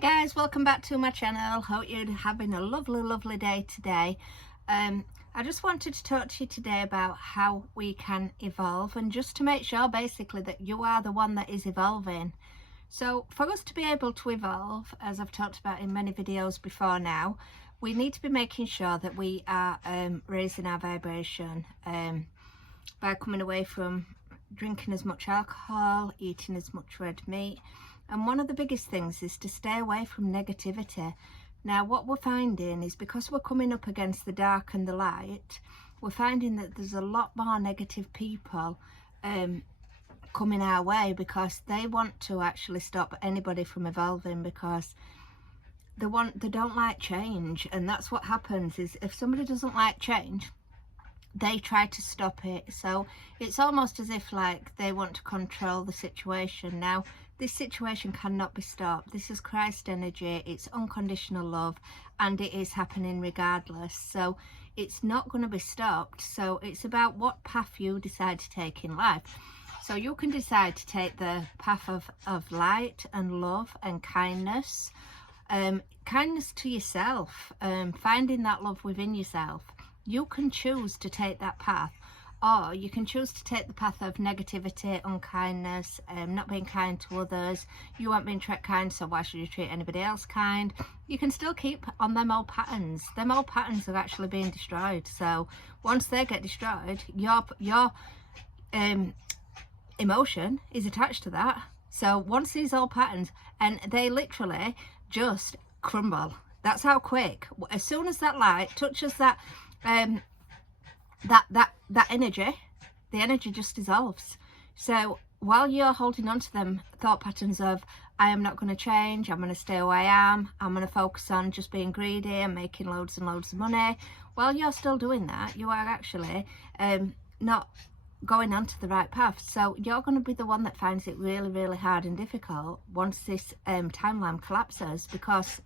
Hey guys, welcome back to my channel. Hope you're having a lovely day today. I just wanted to talk to you today about how we can evolve, and just to make sure basically that you are the one that is evolving. So for us to be able to evolve, as I've talked about in many videos before now, we need to be making sure that we are raising our vibration by coming away from drinking as much alcohol, eating as much red meat. And one of the biggest things is to stay away from negativity. Now what we're finding is, because we're coming up against the dark and the light, we're finding that there's a lot more negative people coming our way, because they want to actually stop anybody from evolving, because they don't like change. And that's what happens, is if somebody doesn't like change, they try to stop it. So it's almost as if like they want to control the situation. Now this situation cannot be stopped. This is Christ energy, it's unconditional love, and it is happening regardless. So it's not going to be stopped. So it's about what path you decide to take in life. So you can decide to take the path of light and love and kindness, kindness to yourself, finding that love within yourself. You can choose to take that path, or you can choose to take the path of negativity, unkindness, not being kind to others. You aren't being treated kind, so why should you treat anybody else kind? You can still keep on them old patterns. Them old patterns are actually being destroyed. So once they get destroyed, your emotion is attached to that. So once these old patterns, and they literally just crumble. That's how quick. As soon as that light touches that that energy, the energy just dissolves. So while you're holding on to them thought patterns of, I am not going to change, I'm going to stay where I am, I'm going to focus on just being greedy and making loads and loads of money, while you're still doing that, you are actually not going onto the right path. So you're going to be the one that finds it really hard and difficult once this timeline collapses, because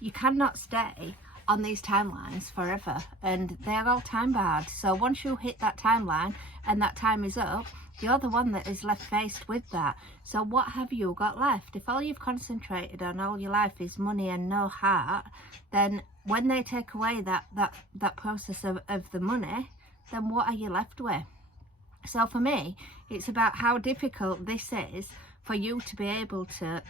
you cannot stay on these timelines forever, and they're all time barred. So once you hit that timeline and that time is up, you're the one that is left faced with that. So what have you got left? If all you've concentrated on all your life is money and no heart, then when they take away that process of the money, then what are you left with? So for me, it's about how difficult this is for you to be able to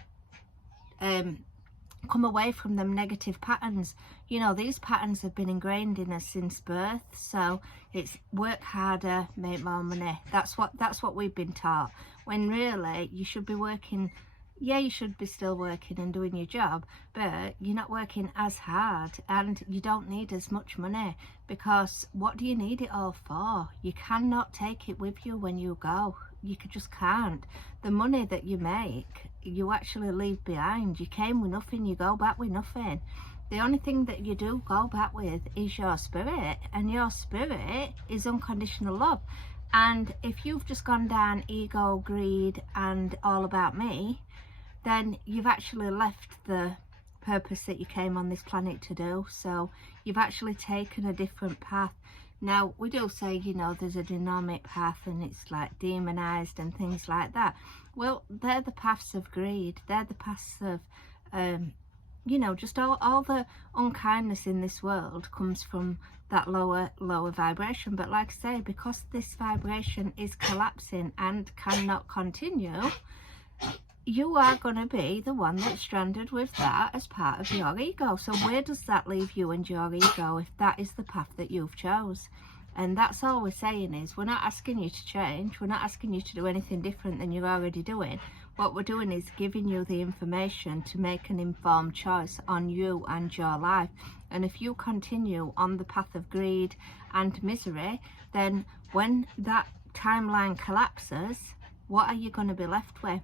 come away from them negative patterns. You know, these patterns have been ingrained in us since birth. So it's work harder, make more money. That's what we've been taught, when really you should be working. Yeah, you should be still working and doing your job, but you're not working as hard, and you don't need as much money, because what do you need it all for? You cannot take it with you when you go. You just can't. The money that you make, you actually leave behind. You came with nothing, you go back with nothing. The only thing that you do go back with is your spirit, and your spirit is unconditional love. And if you've just gone down ego, greed, and all about me, then you've actually left the purpose that you came on this planet to do. So you've actually taken a different path. Now we do say, you know, there's a dynamic path and it's like demonized and things like that. Well, they're the paths of greed. They're the paths of you know, just all the unkindness in this world comes from that lower vibration. But like I say, because this vibration is collapsing and cannot continue, you are going to be the one that's stranded with that as part of your ego. So where does that leave you and your ego if that is the path that you've chose? And that's all we're saying, is we're not asking you to change. We're not asking you to do anything different than you're already doing. What we're doing is giving you the information to make an informed choice on you and your life. And if you continue on the path of greed and misery, then when that timeline collapses, what are you going to be left with?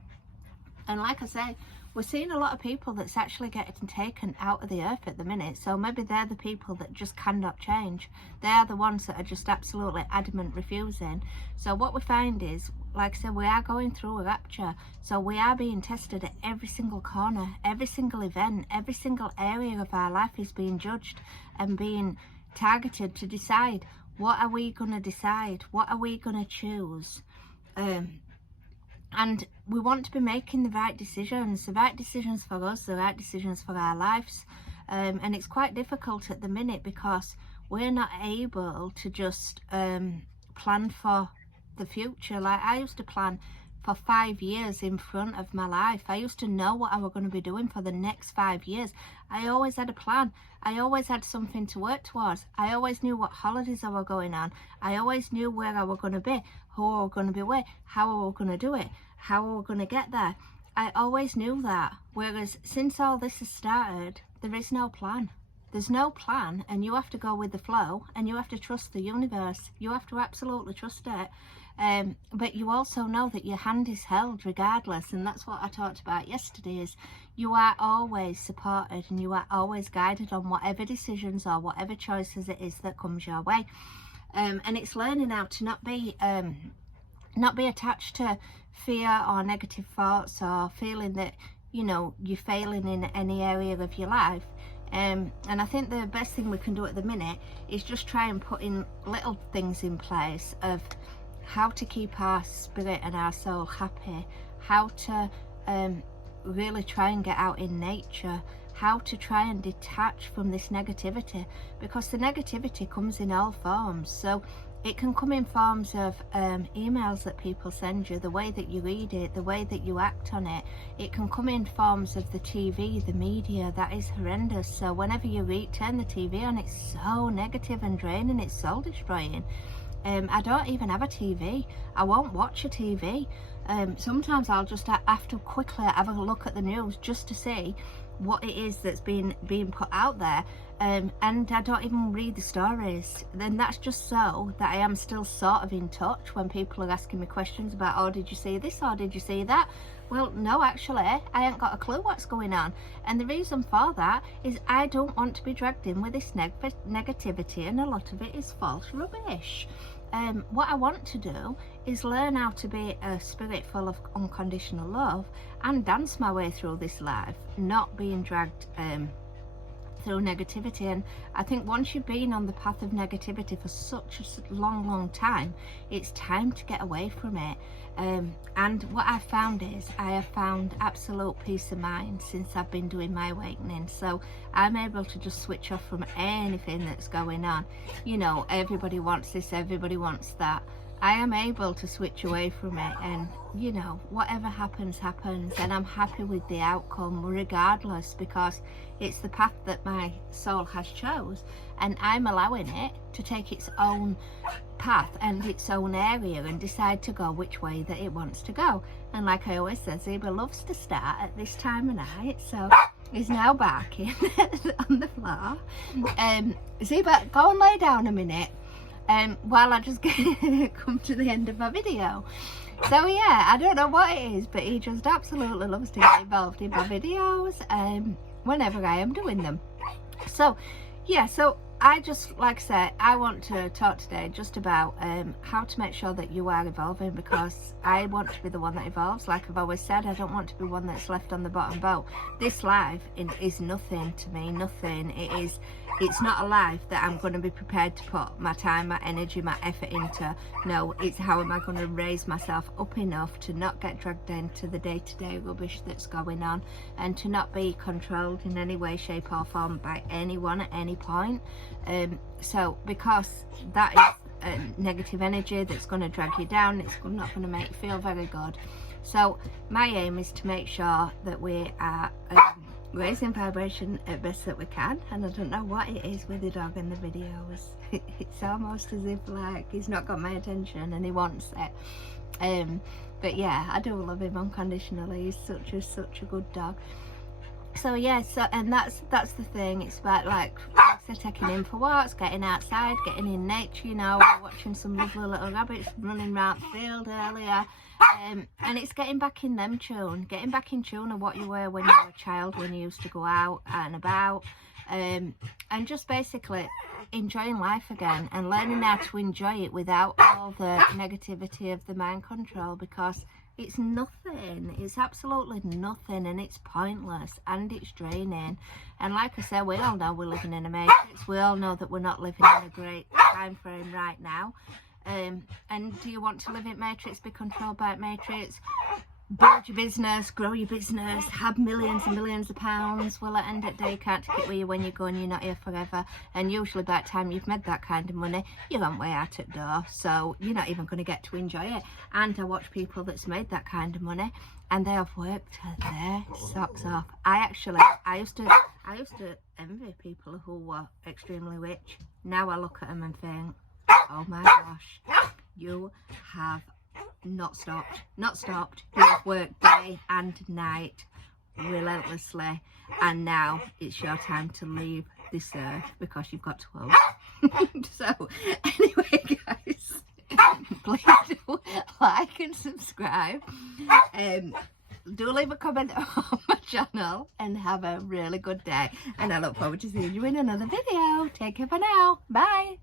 And like I say, we're seeing a lot of people that's actually getting taken out of the earth at the minute. So maybe they're the people that just cannot change. They're the ones that are just absolutely adamant refusing. So what we find is, like I said, we are going through a rapture. So we are being tested at every single corner, every single event, every single area of our life is being judged and being targeted to decide, what are we going to decide? What are we going to choose? And we want to be making the right decisions for us, the right decisions for our lives. And it's quite difficult at the minute because we're not able to just plan for the future. Like I used to plan for 5 years in front of my life. I used to know what I was going to be doing for the next 5 years. I always had a plan. I always had something to work towards. I always knew what holidays I were going on. I always knew where I was going to be, who I was going to be with, how I was going to do it, how I was going to get there. I always knew that. Whereas since all this has started, there is no plan. There's no plan, and you have to go with the flow, and you have to trust the universe. You have to absolutely trust it. But you also know that your hand is held regardless, and that's what I talked about yesterday, is you are always supported and you are always guided on whatever decisions or whatever choices it is that comes your way. And it's learning how to not be attached to fear or negative thoughts or feeling that, you know, you're failing in any area of your life. And I think the best thing we can do at the minute is just try and put in little things in place of how to keep our spirit and our soul happy, how to really try and get out in nature, how to try and detach from this negativity, because the negativity comes in all forms. So it can come in forms of emails that people send you, the way that you read it, the way that you act on it. It can come in forms of the TV, the media. That is horrendous. So whenever you turn the TV on, it's so negative and draining, it's soul destroying. I don't even have a TV. I won't watch a TV. Sometimes I'll just have to quickly have a look at the news just to see what it is that's being put out there, and I don't even read the stories. Then that's just so that I am still sort of in touch when people are asking me questions about, oh, did you see this or did you see that? Well, no, actually I ain't got a clue what's going on, and the reason for that is I don't want to be dragged in with this negativity, and a lot of it is false rubbish. What I want to do is learn how to be a spirit full of unconditional love and dance my way through this life, not being dragged through negativity. And I think once you've been on the path of negativity for such a long time, it's time to get away from it. And what I've found is I have found absolute peace of mind since I've been doing my awakening. So I'm able to just switch off from anything that's going on. You know, everybody wants this, everybody wants that. I am able to switch away from it, and you know, whatever happens, and I'm happy with the outcome regardless, because it's the path that my soul has chose, and I'm allowing it to take its own path and its own area and decide to go which way that it wants to go. And like I always say, Zeba loves to start at this time of night, so he's now barking on the floor. Zeba, go and lay down a minute. While I just come to the end of my video. So yeah, I don't know what it is, but he just absolutely loves to get involved in my videos whenever I am doing them. So yeah, so I just, like I said, I want to talk today just about how to make sure that you are evolving, because I want to be the one that evolves. Like I've always said, I don't want to be one that's left on the bottom boat. This life is nothing to me, nothing. It's not a life that I'm going to be prepared to put my time, my energy, my effort into. No, it's how am I going to raise myself up enough to not get dragged into the day-to-day rubbish that's going on, and to not be controlled in any way, shape or form by anyone at any point. So because that is negative energy that's going to drag you down, it's not going to make you feel very good. So my aim is to make sure that we are raising vibration at best that we can. And I don't know what it is with the dog in the videos. It's almost as if like he's not got my attention and he wants it. But yeah, I do love him unconditionally. He's such a good dog. So yeah, and that's the thing. It's about like taking him for walks, getting outside, getting in nature. You know, we're watching some lovely little rabbits running around the field earlier, and it's getting back in getting back in tune of what you were when you were a child, when you used to go out and about, and just basically enjoying life again and learning how to enjoy it without all the negativity of the mind control, because it's nothing. It's absolutely nothing, and it's pointless, and it's draining. And like I said, we all know we're living in a matrix. We all know that we're not living in a great time frame right now. And do you want to live in Matrix, be controlled by Matrix, build your business, grow your business, have millions and millions of pounds? Well, at the end of the day, you can't take it with you when you go and you're not here forever. And usually by the time you've made that kind of money, you're on way out at the door. So you're not even going to get to enjoy it. And I watch people that's made that kind of money and they have worked their socks off. I used to envy people who were extremely rich. Now I look at them and think, oh my gosh, you have not stopped. You have worked day and night relentlessly, and now it's your time to leave this earth because you've got to work. So anyway, guys, please do like and subscribe. Do leave a comment on my channel and have a really good day, and I look forward to seeing you in another video. Take care for now. Bye.